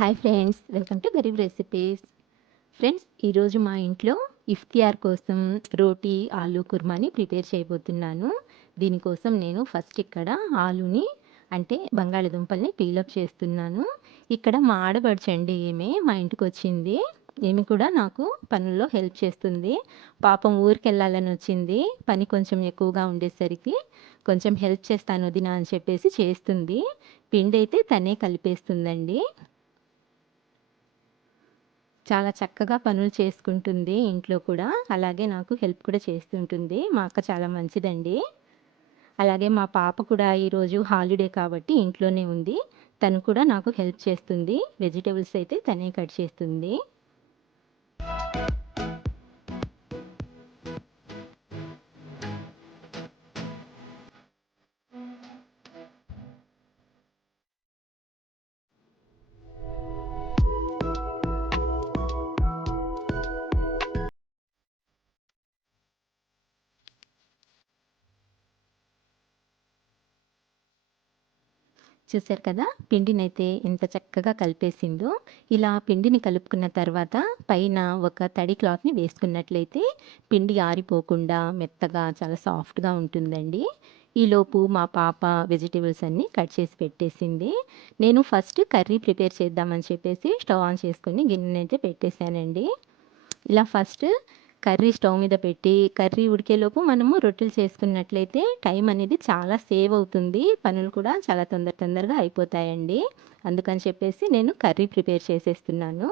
Hi friends welcome to Gareeb recipes friends ఈరోజు మా ఇంట్లో ఇఫ్తియార్ కోసం రోటీ ఆలు కుర్మాని ప్రిపేర్ చేయబోతున్నాను. దీనికోసం నేను ఫస్ట్ ఇక్కడ ఆలుని అంటే బంగాళదుంపల్ని పీలప్ చేస్తున్నాను. ఇక్కడ మా ఆడబడుచండి ఏమే మా ఇంటికి వచ్చింది. ఏమి కూడా నాకు పనుల్లో హెల్ప్ చేస్తుంది. పాపం ఊరికి వెళ్ళాలని వచ్చింది. పని కొంచెం ఎక్కువగా ఉండేసరికి కొంచెం హెల్ప్ చేస్తాను వదిన అని చెప్పేసి చేస్తుంది. పిండి అయితే తనే కలిపేస్తుందండి. చాలా చక్కగా పనులు చేసుకుంటుంది ఇంట్లో కూడా. అలాగే నాకు హెల్ప్ కూడా చేస్తుంటుంది. మా అక్క చాలా మంచిదండి. అలాగే మా పాప కూడా ఈరోజు హాలిడే కాబట్టి ఇంట్లోనే ఉంది. తను కూడా నాకు హెల్ప్ చేస్తుంది. వెజిటేబుల్స్ అయితే తనే కట్ చేస్తుంది. చూసారు కదా? పిండిని అయితే ఎంత చక్కగా కలిపేసిందో. ఇలా పిండిని కలుపుకున్న తర్వాత పైన ఒక తడి క్లాత్ని వేసుకున్నట్లయితే పిండి ఆరిపోకుండా మెత్తగా చాలా సాఫ్ట్గా ఉంటుందండి. ఈలోపు మా పాప వెజిటేబుల్స్ అన్నీ కట్ చేసి పెట్టేసింది. నేను ఫస్ట్ కర్రీ ప్రిపేర్ చేద్దామని చెప్పేసి స్టవ్ ఆన్ చేసుకొని గిన్నెనైతే పెట్టేశానండి. ఇలా ఫస్ట్ కర్రీ స్టవ్ మీద పెట్టి కర్రీ ఉడికేలోపు మనము రొట్టెలు చేసుకున్నట్లయితే టైం అనేది చాలా సేవ్ అవుతుంది. పనులు కూడా చాలా తొందర తొందరగా అయిపోతాయండి. అందుకని చెప్పేసి నేను కర్రీ ప్రిపేర్ చేసేస్తున్నాను.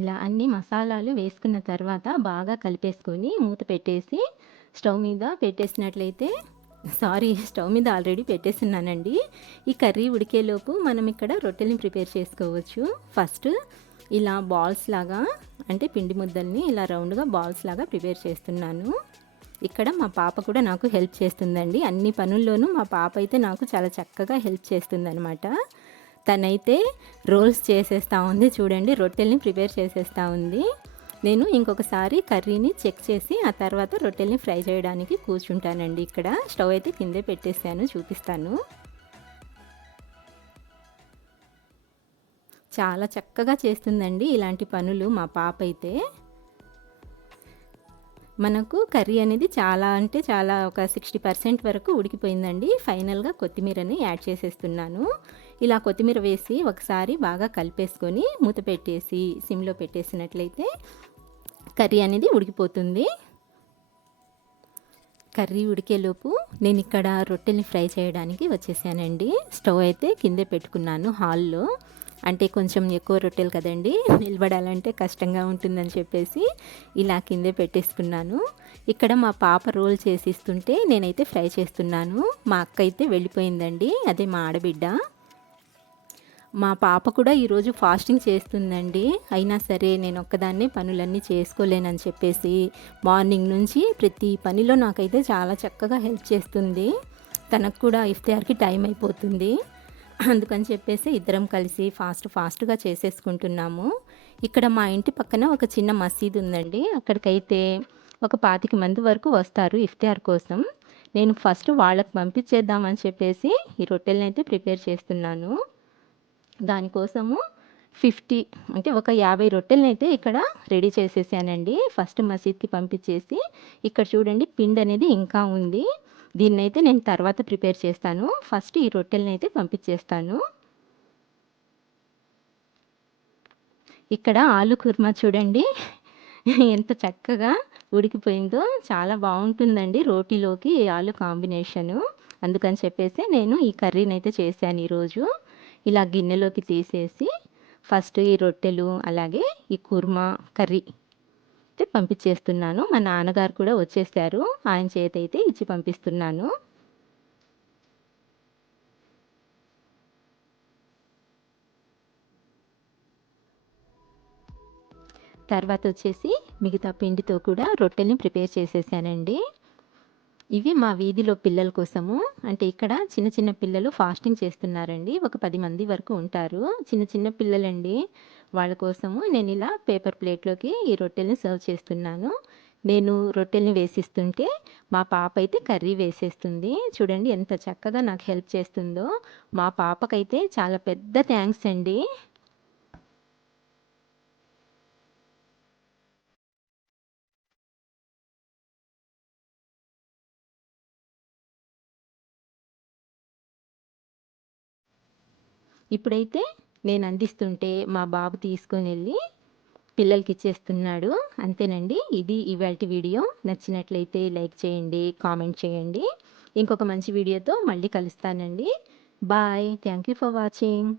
ఇలా అన్ని మసాలాలు వేసుకున్న తర్వాత బాగా కలిపేసుకొని మూత పెట్టేసి స్టవ్ మీద పెట్టేసినట్లయితే సారీ స్టవ్ మీద ఆల్రెడీ పెట్టేస్తున్నానండి. ఈ కర్రీ ఉడికేలోపు మనం ఇక్కడ రొట్టెల్ని ప్రిపేర్ చేసుకోవచ్చు. ఫస్ట్ ఇలా బాల్స్ లాగా అంటే పిండి ముద్దల్ని ఇలా రౌండ్గా బాల్స్ లాగా ప్రిపేర్ చేస్తున్నాను. ఇక్కడ మా పాప కూడా నాకు హెల్ప్ చేస్తుందండి. అన్ని పనుల్లోనూ మా పాప అయితే నాకు చాలా చక్కగా హెల్ప్ చేస్తుందనమాట తనైతే రోల్స్ చేసేస్తూ ఉంది. చూడండి రొట్టెల్ని ప్రిపేర్ చేసేస్తూ ఉంది. నేను ఇంకొకసారి కర్రీని చెక్ చేసి ఆ తర్వాత రొట్టెల్ని ఫ్రై చేయడానికి కూర్చుంటానండి ఇక్కడ. స్టవ్ అయితే కిందే పెట్టేసాను చూపిస్తాను. చాలా చక్కగా చేస్తుందండి ఇలాంటి పనులు మా పాప అయితే. మనకు కర్రీ అనేది చాలా అంటే చాలా ఒక సిక్స్టీ పర్సెంట్ వరకు ఉడికిపోయిందండి. ఫైనల్గా కొత్తిమీరని యాడ్ చేసేస్తున్నాను. ఇలా కొత్తిమీర వేసి ఒకసారి బాగా కలిపేసుకొని మూత పెట్టేసి సిమ్లో పెట్టేసినట్లయితే కర్రీ అనేది ఉడికిపోతుంది. కర్రీ ఉడికేలోపు నేను ఇక్కడ రొట్టెల్ని ఫ్రై చేయడానికి వచ్చేసానండి. స్టవ్ అయితే కిందే పెట్టుకున్నాను హాల్లో. అంటే కొంచెం ఎక్కువ రొట్టెలు కదండి నిలబడాలంటే కష్టంగా ఉంటుందని చెప్పేసి ఇలా కిందే పెట్టేసుకున్నాను. ఇక్కడ మా పాప రోల్ చేసిస్తుంటే నేనైతే ఫ్రై చేస్తున్నాను. మా అక్క అయితే వెళ్ళిపోయిందండి అదే మా ఆడబిడ్డ. మా పాప కూడా ఈరోజు ఫాస్టింగ్ చేస్తుందండి అయినా సరే నేను ఒక్కదాన్నే పనులన్నీ చేసుకోలేనని చెప్పేసి మార్నింగ్ నుంచి ప్రతి పనిలో నాకైతే చాలా చక్కగా హెల్ప్ చేస్తుంది. తనకు కూడా ఇఫ్తార్కి టైం అయిపోతుంది. అందుకని చెప్పేసి ఇద్దరం కలిసి ఫాస్ట్ ఫాస్ట్గా చేసేసుకుంటున్నాము. ఇక్కడ మా ఇంటి పక్కన ఒక చిన్న మసీద్ ఉందండి. అక్కడికైతే ఒక పాతిక మంది వరకు వస్తారు ఇఫ్తార్ కోసం. నేను ఫస్ట్ వాళ్ళకి పంపించేద్దామని చెప్పేసి ఈ రొట్టెలను అయితే ప్రిపేర్ చేస్తున్నాను. దానికోసము ఫిఫ్టీ అంటే ఒక యాభై రొట్టెలను అయితే ఇక్కడ రెడీ చేసేసానండి. ఫస్ట్ మసీద్కి పంపించేసి ఇక్కడ చూడండి పిండి అనేది ఇంకా ఉంది. దీన్ని అయితే నేను తర్వాత ప్రిపేర్ చేస్తాను. ఫస్ట్ ఈ రొట్టెలను అయితే పంపించేస్తాను ఇక్కడ ఆలు కుర్మా చూడండి. ఎంత చక్కగా ఉడికిపోయిందో. చాలా బాగుంటుందండి రోటీలోకి ఆలు కాంబినేషను. అందుకని చెప్పేసి నేను ఈ కర్రీని అయితే చేశాను ఈరోజు. ఇలా గిన్నెలోకి తీసేసి ఫస్ట్ ఈ రొట్టెలు అలాగే ఈ కుర్మా కర్రీ ఇచ్చి పంపించేస్తున్నాను. మా నాన్నగారు కూడా వచ్చేసారు. ఆయన చేతైతే ఇచ్చి పంపిస్తున్నాను. తర్వాత వచ్చేసి మిగతా పిండితో కూడా రొట్టెల్ని ప్రిపేర్ చేసేసానండి. ఇవి మా వీధిలో పిల్లల కోసము. అంటే ఇక్కడ చిన్న చిన్న పిల్లలు ఫాస్టింగ్ చేస్తున్నారండి. ఒక పది మంది వరకు ఉంటారు. చిన్న చిన్న పిల్లలండి. వాళ్ళ కోసము నేను ఇలా పేపర్ ప్లేట్లోకి ఈ రొట్టెల్ని సర్వ్ చేస్తున్నాను. నేను రొట్టెల్ని వేసిస్తుంటే మా పాప అయితే కర్రీ వేసేస్తుంది. చూడండి ఎంత చక్కగా నాకు హెల్ప్ చేస్తుందో. మా పాపకైతే చాలా పెద్ద థ్యాంక్స్ అండి. ఇప్పుడైతే నేను అందిస్తుంటే మా బాబు తీసుకొని వెళ్ళి పిల్లలకి ఇచ్చేస్తున్నాడు. అంతేనండి. ఇది ఇవాళ వీడియో. నచ్చినట్లయితే లైక్ చేయండి కామెంట్ చేయండి. ఇంకొక మంచి వీడియోతో మళ్ళీ కలుస్తానండి. Bye. Thank you for watching.